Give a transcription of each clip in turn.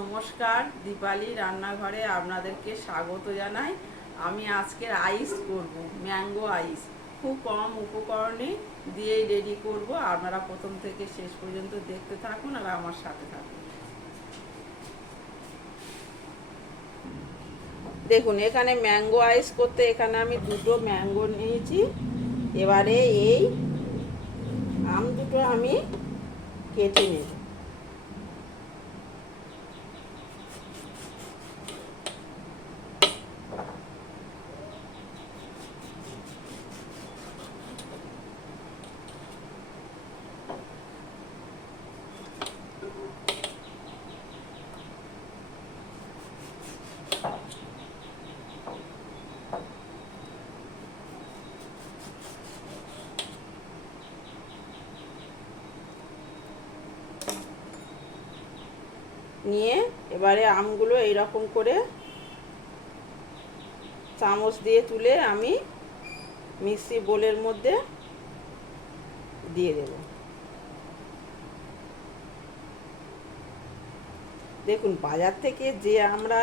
নমস্কার, দীপালি রান্নাঘরে আপনাদেরকে স্বাগত জানাই। আমি আজকের আইস করব, ম্যাঙ্গো আইস। খুব কম উপকরণে দিয়েই রেডি করব। আপনারা প্রথম থেকে শেষ পর্যন্ত দেখতে থাকুন আর আমার সাথে থাকুন। দেখুন, এখানে ম্যাঙ্গো আইস করতে এখানে আমি দুটো ম্যাঙ্গো নিয়েছি। এবারে এই আম দুটো আমি কেটে নেব। নিয়ে এবারে আমগুলো এইরকম করে চামচ দিয়ে তুলে আমি মিক্সি বোলের মধ্যে দিয়ে দেব। দেখুন, বাজার থেকে যে আমরা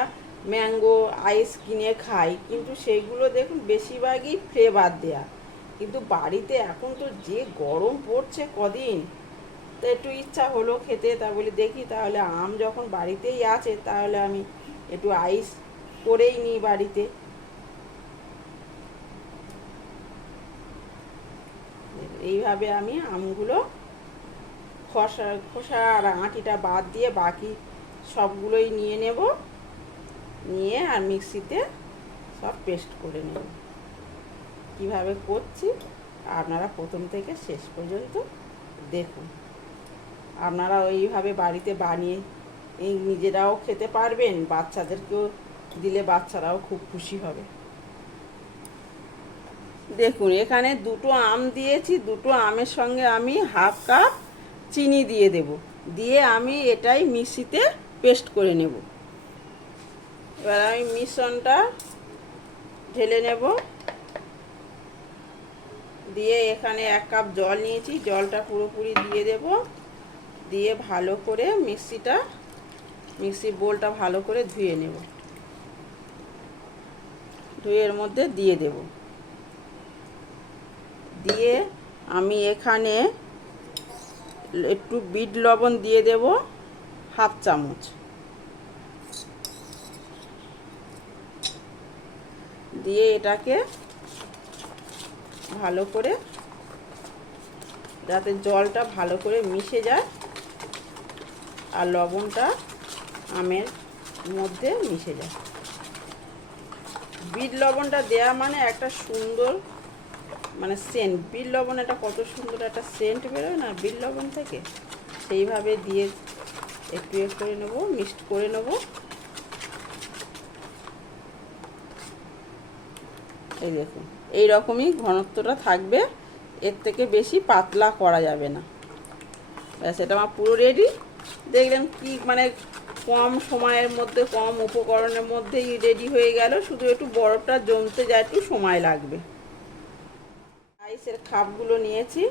ম্যাঙ্গো আইস কিনে খাই, কিন্তু সেইগুলো দেখুন বেশিরভাগই ফ্লেভার দেয়া। কিন্তু বাড়িতে এখন তো যে গরম পড়ছে কদিন, তো একটু ইচ্ছা হলো খেতে, তা বলি দেখি তাহলে আম যখন বাড়িতেই আছে তাহলে আমি একটু আইস করেই নিই বাড়িতে। এইভাবে আমি আমগুলো খোসা আর আঁটিটা বাদ দিয়ে বাকি সবগুলোই নিয়ে নেব, নিয়ে আর মিক্সিতে সব পেস্ট করে নেব। কীভাবে করছি আপনারা প্রথম থেকে শেষ পর্যন্ত দেখুন। আপনারা ওইভাবে বাড়িতে বানিয়ে নিজেরাও খেতে পারবেন, বাচ্চাদেরকেও দিলে বাচ্চারাও খুব খুশি হবে। দেখুন, এখানে দুটো আম দিয়েছি, দুটো আমের সঙ্গে আমি হাফ কাপ চিনি দিয়ে দেব, দিয়ে আমি এটাই মিক্সিতে পেস্ট করে নেব। এবার আমি মিশ্রণটা ঢেলে নেব, দিয়ে এখানে 1 কাপ জল নিয়েছি, জলটা পুরোপুরি দিয়ে দেব, দিয়ে ভালো করে মিক্সি বোলটা ভালো করে ধুয়ে নেব, ধুয়ে এর মধ্যে দিয়ে দেব। দিয়ে আমি এখানে একটু বিট লবণ দিয়ে দেব, হাফ চামচ, দিয়ে এটাকে ভালো করে, যাতে জলটা ভালো করে মিশে যায় আর লবণটা আমের মধ্যে মিশে যায়। বিট লবণটা দেয়া মানে একটা সুন্দর সেন্ট, বিট লবণ এটা কত সুন্দর একটা সেন্ট বেরোয় না বিট লবণ থেকে, সেইভাবে দিয়ে একটু করে নেব, মিক্সড করে নেব। এই দেখুন, এই রকমই ঘনত্বটা থাকবে, এর থেকে বেশি পাতলা করা যাবে না। ব্যাস, এটা আমার পুরো রেডি। দেখলেন কি কম সময়ের মধ্যে কম উপকরণের মধ্যেই রেডি হয়ে গেল, শুধু একটু বরফটা জমতে যায় একটু সময় লাগবে। আইসের কাপগুলো নিয়েছি,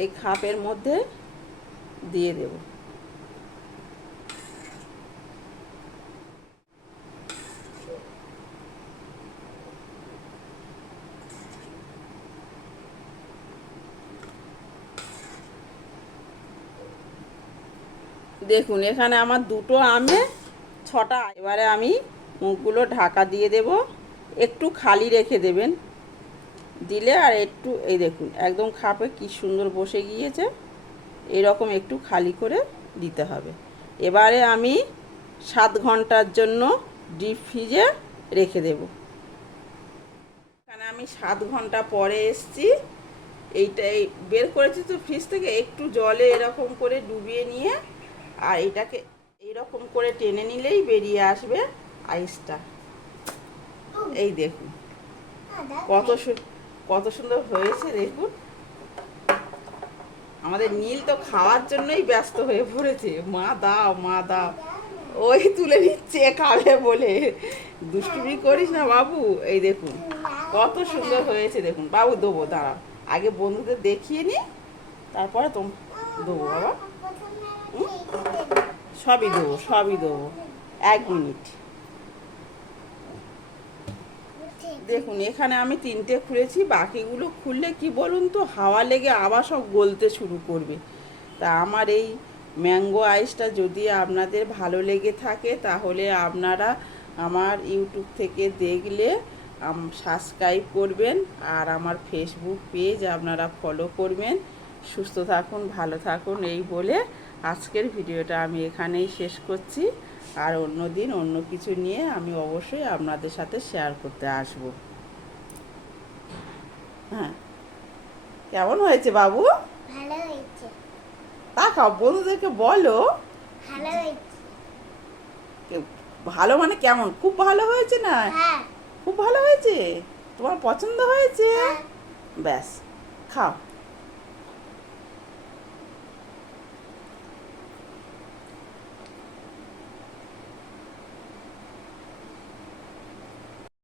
এই কাপের মধ্যে দিয়ে দেব। দেখুন, এখানে আমার দুটো আমে 6টা। এবারে আমি মুখগুলো ঢাকা দিয়ে দেব, একটু খালি রেখে দেবেন, দিলে আর একটু এই দেখুন একদম খাপে কি সুন্দর বসে গিয়েছে, এরকম একটু খালি করে দিতে হবে। এবারে আমি 7 ঘন্টার জন্য ডিপ ফ্রিজে রেখে দেব। এখানে আমি 7 ঘন্টা পরে এসছি, এইটাই বের করেছি তো ফ্রিজ থেকে, একটু জলে এরকম করে ডুবিয়ে নিয়ে আর এটাকে এইরকম করে টেনে নিলেই বেরিয়ে আসবে আইসটা। এই দেখুন কত সুন্দর হয়েছে। দেখুন, আমাদের নীল তো খাওয়ার জন্যই ব্যস্ত হয়ে পড়েছে, মা দাও মা দাও, ওই তুলে নিচ্ছে খাবে বলে। দুষ্টুমি করিস না বাবু। এই দেখুন, কত সুন্দর হয়েছে দেখুন। বাবু দেবো, দাঁড়াও, আগে বন্ধুদের দেখিয়ে নি, তারপরে দেবো বাবা। সবই দেবো, সবই দেবো, 1 মিনিট। দেখুন এখানে আমি 3টে খুলেছি, বাকিগুলো খুললে কি বলুন তো হাওয়া লেগে আবার সব গলতে শুরু করবে। তা আমার এই ম্যাঙ্গো আইসটা যদি আপনাদের ভালো লেগে থাকে তাহলে আপনারা আমার ইউটিউব থেকে দেখলে সাবস্ক্রাইব করবেন, আর আমার ফেসবুক পেজ আপনারা ফলো করবেন। সুস্থ থাকুন, ভালো থাকুন, এই বলে আজকের ভিডিওটা আমি এখানেই শেষ করছি। আর অন্য দিন অন্য কিছু নিয়ে আমি অবশ্যই আপনাদের সাথে শেয়ার করতে আসব। হ্যাঁ, কেমন হয়েছে বাবু? ভালো হয়েছে। তাকাও, বন্ধুদেরকে বলো। ভালো হয়েছে। ভালো মানে কেমন? খুব ভালো হয়েছে না? হ্যাঁ। খুব ভালো হয়েছে? তোমার পছন্দ হয়েছে? হ্যাঁ। ব্যাস, খাও।